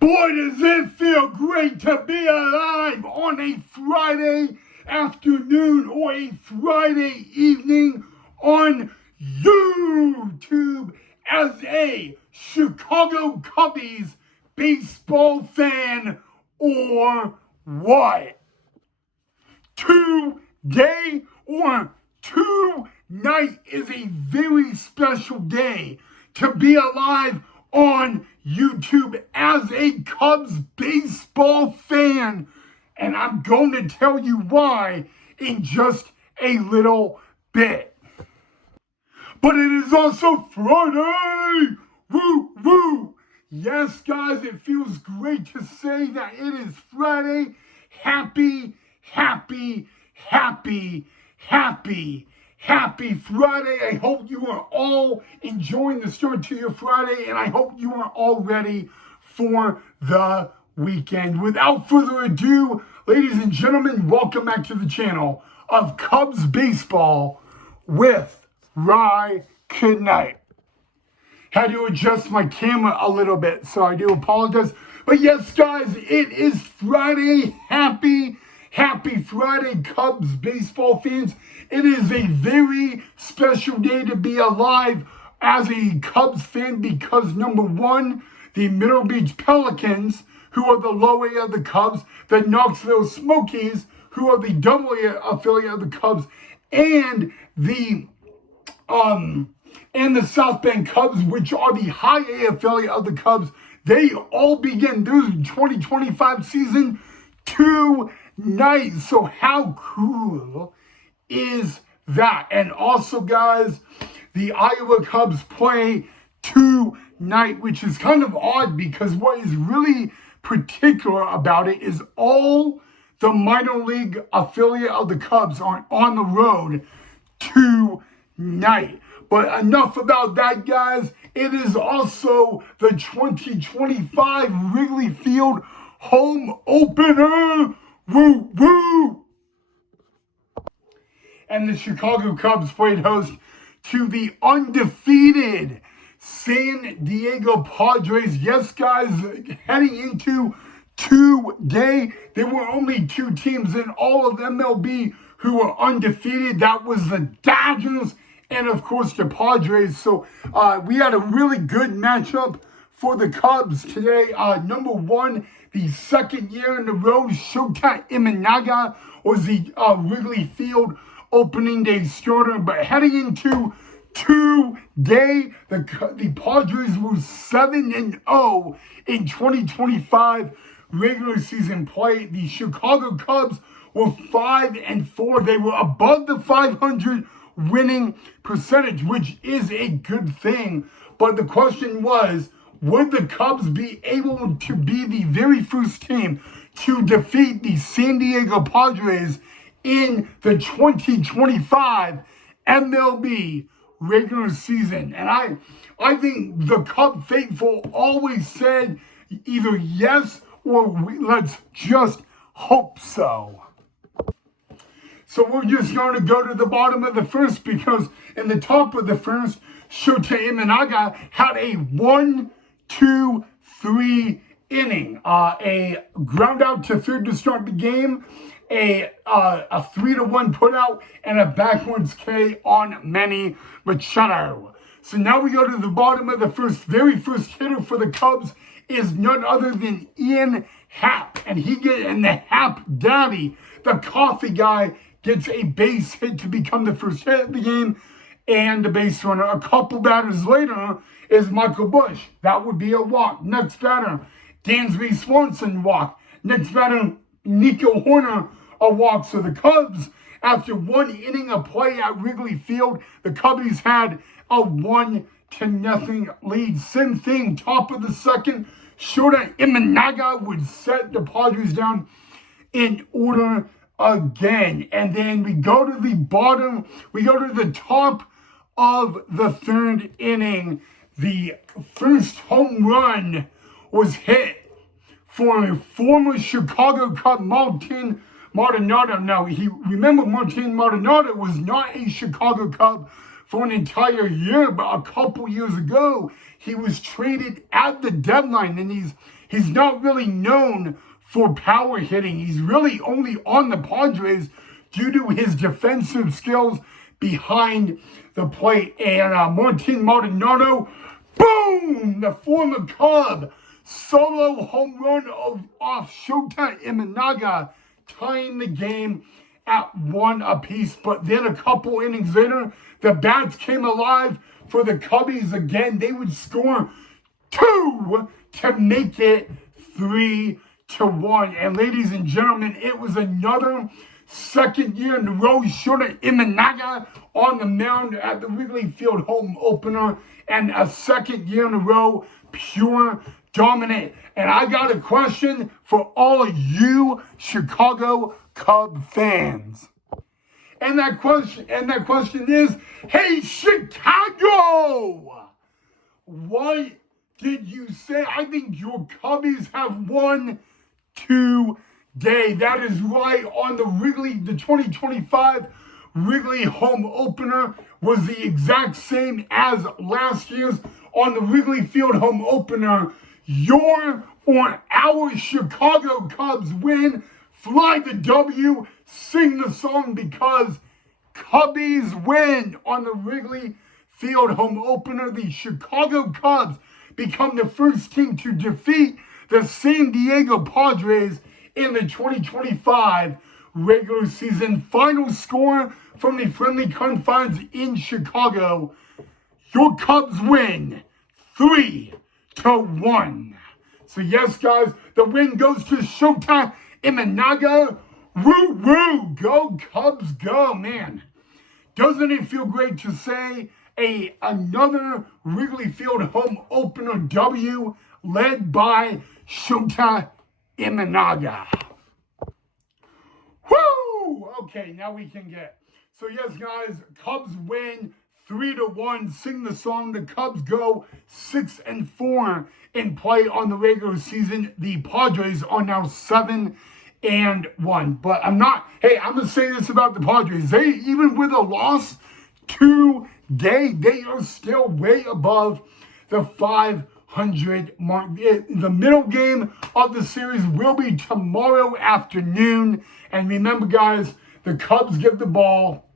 Boy, does it feel great to be alive on a Friday afternoon or a Friday evening on YouTube as a Chicago Cubbies baseball fan or what? Today or tonight is a very special day to be alive on YouTube as a Cubs baseball fan. And I'm going to tell you why in just a little bit. But it is also Friday! Woo, woo! Yes, guys, it feels great to say that it is Friday. Happy Friday. I hope you are all enjoying the start to your Friday, and I hope you are all ready for the weekend. Without further ado, ladies and gentlemen, welcome back to the channel of Cubs Baseball with Wrigley. Had to adjust my camera a little bit, so I do apologize. But yes, guys, it is Friday. Happy Friday, Cubs baseball fans. It is a very special day to be alive as a Cubs fan because, number one, the Middle Beach Pelicans, who are the low A of the Cubs, the Knoxville Smokies, who are the double A affiliate of the Cubs, and the South Bend Cubs, which are the high A affiliate of the Cubs, they all begin their 2025 season tonight. So how cool is that? And also, guys, the Iowa Cubs play tonight, which is kind of odd because what is really particular about it is all the minor league affiliate of the Cubs are on the road tonight. But enough about that, guys. It is also the 2025 Wrigley Field home opener. Woo, woo! And the Chicago Cubs played host to the undefeated San Diego Padres. Yes, guys, heading into today, there were only two teams in all of MLB who were undefeated. That was the Dodgers and, of course, the Padres. So we had a really good matchup for the Cubs today. Number one, the second year in a row, Shota Imanaga was the Wrigley Field opening day starter. But heading into today, the Padres were 7-0 in 2025 regular season play. The Chicago Cubs were 5-4. They were above the 500 winning percentage, which is a good thing. But the question was, would the Cubs be able to be the very first team to defeat the San Diego Padres in the 2025 MLB regular season? And I think the Cub faithful always said either yes or let's just hope so. So we're just going to go to the bottom of the first because in the top of the first, Shota Imanaga had a 1-2-3 inning. A ground out to third to start the game, a 3-1 putout, and a backwards K on Manny Machado. So now we go to the bottom of the first. Very first hitter for the Cubs is none other than Ian Happ. And the Happ Daddy, the coffee guy, gets a base hit to become the first hit of the game and the base runner. A couple batters later is Michael Bush. That would be a walk. Next batter, Dansby Swanson, walk. Next batter, Nico Horner, a walk. So the Cubs, after one inning of play at Wrigley Field, the Cubbies had a 1-0 lead. Same thing, top of the second, Shota Imanaga would set the Padres down in order again. And then we go to the top of the third inning. The first home run was hit for former Chicago Cub Martin Maldonado. Now, Martin Maldonado was not a Chicago Cub for an entire year, but a couple years ago, he was traded at the deadline, and He's not really known for power hitting. He's really only on the Padres due to his defensive skills behind the plate. And Martin Maldonado, boom! The former Cub solo home run off Shota Imanaga, tying the game at 1 apiece. But then a couple innings later, the bats came alive for the Cubbies again. They would score 2 to make it 3-1. And ladies and gentlemen, it was another second year in a row, Shota Imanaga on the mound at the Wrigley Field home opener, and a second year in a row, pure dominant. And I got a question for all of you Chicago Cub fans. And that question is, hey Chicago, what did you say? I think your Cubbies have won today. That is right. On the Wrigley, the 2025 Wrigley home opener was the exact same as last year's. On the Wrigley Field home opener, your or our Chicago Cubs win. Fly the W, sing the song, because Cubbies win. On the Wrigley Field home opener, the Chicago Cubs become the first team to defeat the San Diego Padres in the 2025 regular season. Final score from the friendly confines in Chicago: your Cubs win 3-1. So yes, guys, the win goes to Shota Imanaga. Woo woo, go Cubs, go, man. Doesn't it feel great to say another Wrigley Field home opener W led by Shota Imanaga? Woo! Okay, now we can get. So yes, guys, Cubs win 3-1. Sing the song. The Cubs go 6-4 in play on the regular season. The Padres are now 7-1. But I'm gonna say this about the Padres. They, even with a loss today, they are still way above the 500 mark. The middle game of the series will be tomorrow afternoon. And remember, guys, the Cubs give the ball.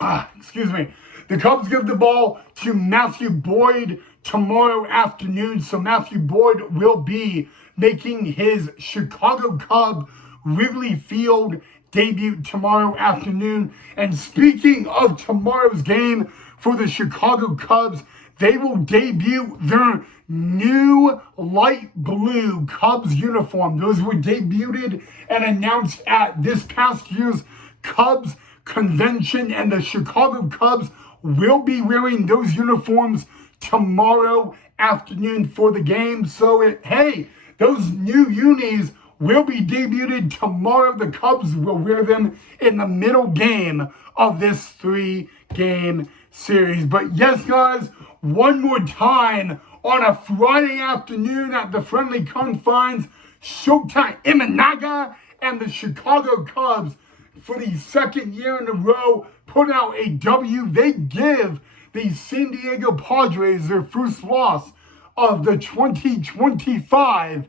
The Cubs give the ball to Matthew Boyd tomorrow afternoon. So Matthew Boyd will be making his Chicago Cub Wrigley Field debut tomorrow afternoon. And speaking of tomorrow's game for the Chicago Cubs, they will debut their new light blue Cubs uniform. Those were debuted and announced at this past year's Cubs convention, and the Chicago Cubs will be wearing those uniforms tomorrow afternoon for the game. So, hey, those new unis will be debuted tomorrow. The Cubs will wear them in the middle game of this 3-game series. But yes, guys, one more time on a Friday afternoon at the friendly confines, Shota Imanaga and the Chicago Cubs, for the second year in a row, put out a W. They give the San Diego Padres their first loss of the 2025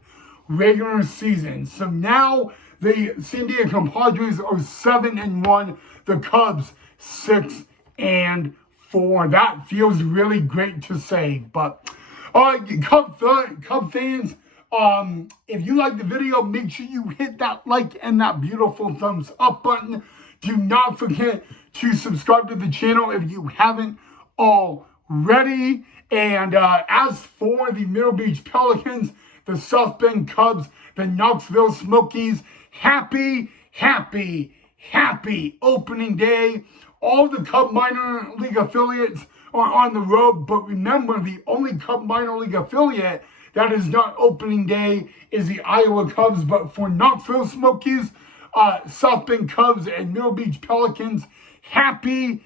regular season. So now the San Diego Padres are 7-1. The Cubs 6-4. That feels really great to say. But all right, Cub fans, if you like the video, make sure you hit that like and that beautiful thumbs up button. Do not forget to subscribe to the channel if you haven't already. And as for the Middle Beach Pelicans, the South Bend Cubs, the Knoxville Smokies, happy opening day. All the Cub minor league affiliates are on the road, but remember, the only Cub minor league affiliate that is not opening day is the Iowa Cubs. But for Knoxville Smokies, South Bend Cubs, and Middle Beach Pelicans, happy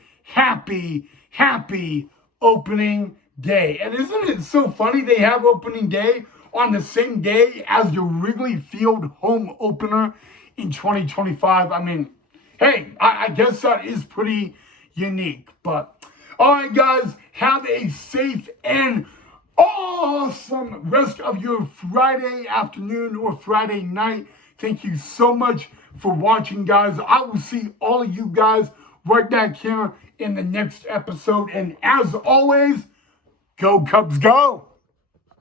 opening day. And isn't it so funny they have opening day on the same day as the Wrigley Field home opener in 2025? I mean, hey, I guess that is pretty unique. But all right, guys, have a safe and awesome rest of your Friday afternoon or Friday night. Thank you so much for watching, guys. I will see all of you guys right back here in the next episode. And as always, go Cubs, go!